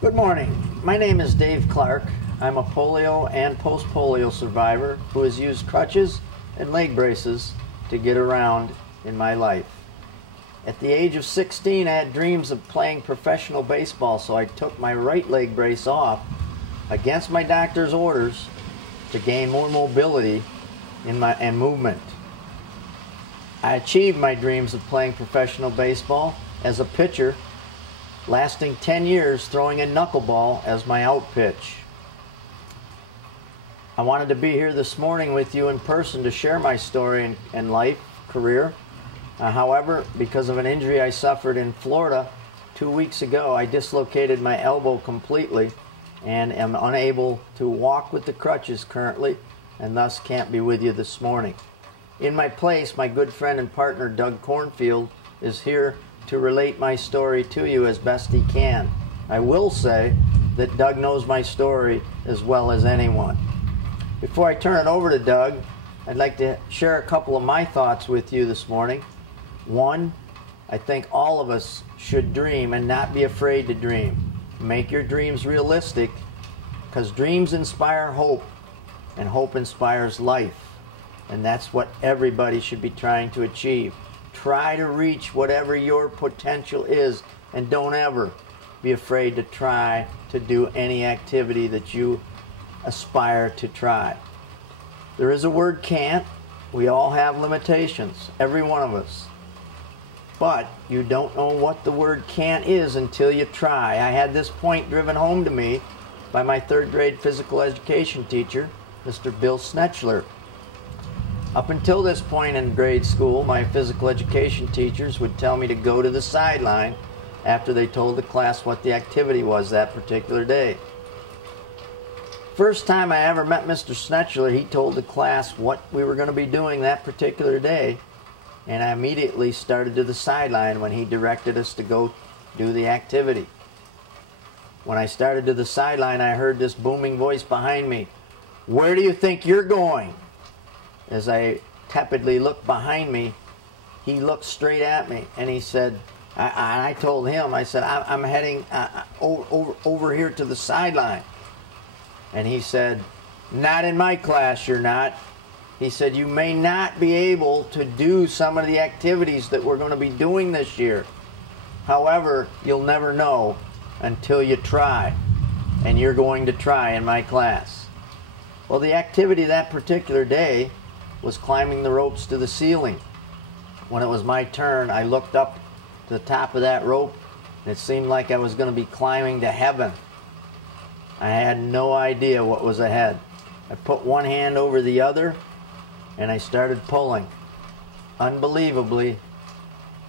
Good morning. My name is Dave Clark. I'm a polio and post-polio survivor who has used crutches and leg braces to get around in my life. At the age of 16, I had dreams of playing professional baseball, so I took my right leg brace off against my doctor's orders to gain more mobility and movement. I achieved my dreams of playing professional baseball as a pitcher, lasting 10 years throwing a knuckleball as my out pitch. I wanted to be here this morning with you in person to share my story and life, career. However, because of an injury I suffered in Florida 2 weeks ago, I dislocated my elbow completely and am unable to walk with the crutches currently, and thus can't be with you this morning. In my place, my good friend and partner Doug Cornfield is here to relate my story to you as best he can. I will say that Doug knows my story as well as anyone. Before I turn it over to Doug, I'd like to share a couple of my thoughts with you this morning. One, I think all of us should dream and not be afraid to dream. Make your dreams realistic, because dreams inspire hope, and hope inspires life. And that's what everybody should be trying to achieve. Try to reach whatever your potential is, and don't ever be afraid to try to do any activity that you aspire to try. There is a word can't. We all have limitations, every one of us. But you don't know what the word can't is until you try. I had this point driven home to me by my third grade physical education teacher, Mr. Bill Snetchler. Up until this point in grade school, my physical education teachers would tell me to go to the sideline after they told the class what the activity was that particular day. First time I ever met Mr. Snetchler, he told the class what we were going to be doing that particular day, and I immediately started to the sideline when he directed us to go do the activity. When I started to the sideline, I heard this booming voice behind me, "Where do you think you're going?" As I tepidly looked behind me, he looked straight at me and he said, I told him, I said, I'm heading over here to the sideline. And he said, "Not in my class, you're not." He said, "You may not be able to do some of the activities that we're going to be doing this year. However, you'll never know until you try. And you're going to try in my class." Well, the activity that particular day was climbing the ropes to the ceiling. When it was my turn, I looked up to the top of that rope, and it seemed like I was going to be climbing to heaven. I had no idea what was ahead. I put one hand over the other, and I started pulling. Unbelievably,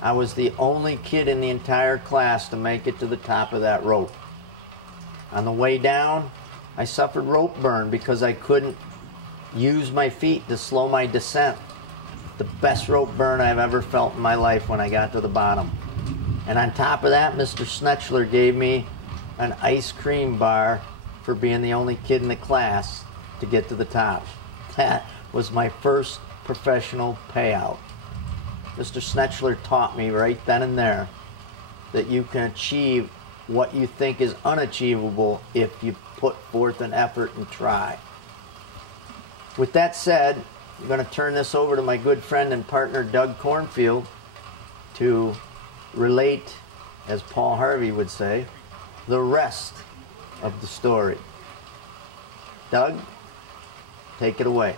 I was the only kid in the entire class to make it to the top of that rope. On the way down, I suffered rope burn because I couldn't use my feet to slow my descent. The best rope burn I've ever felt in my life when I got to the bottom. And on top of that, Mr. Snetchler gave me an ice cream bar for being the only kid in the class to get to the top. That was my first professional payout. Mr. Snetchler taught me right then and there that you can achieve what you think is unachievable if you put forth an effort and try. With that said, I'm going to turn this over to my good friend and partner Doug Cornfield to relate, as Paul Harvey would say, the rest of the story. Doug, take it away.